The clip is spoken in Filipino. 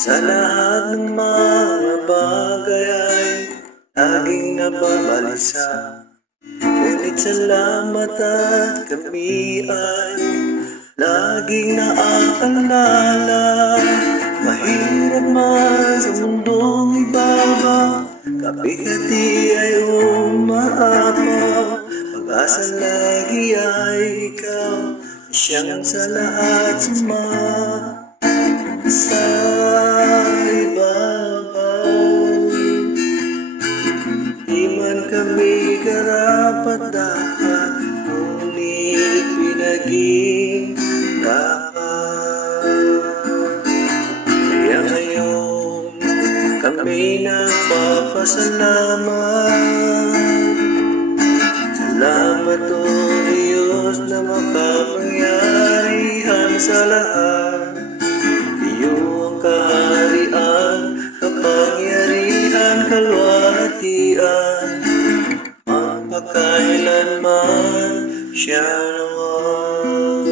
Sa lahat ng mga bagay ay laging nababalisa. Ngunit salamat at kami ay laging naaalala. Mahirap man sa mundong ibaba, kapikati ay umaapaw. Pag-asa lagi ay ikaw, siyang sa lahat sa ibabaw. Di man kami karapat-dapat, ngunit pinaging dapat. Kaya ngayon kami nagpapasalamat. Salamat o Diyos na makapangyarihan sa lahat. Iyong kaharian, kapangyarihan, kalwalhatian, magpakailanman siya naman.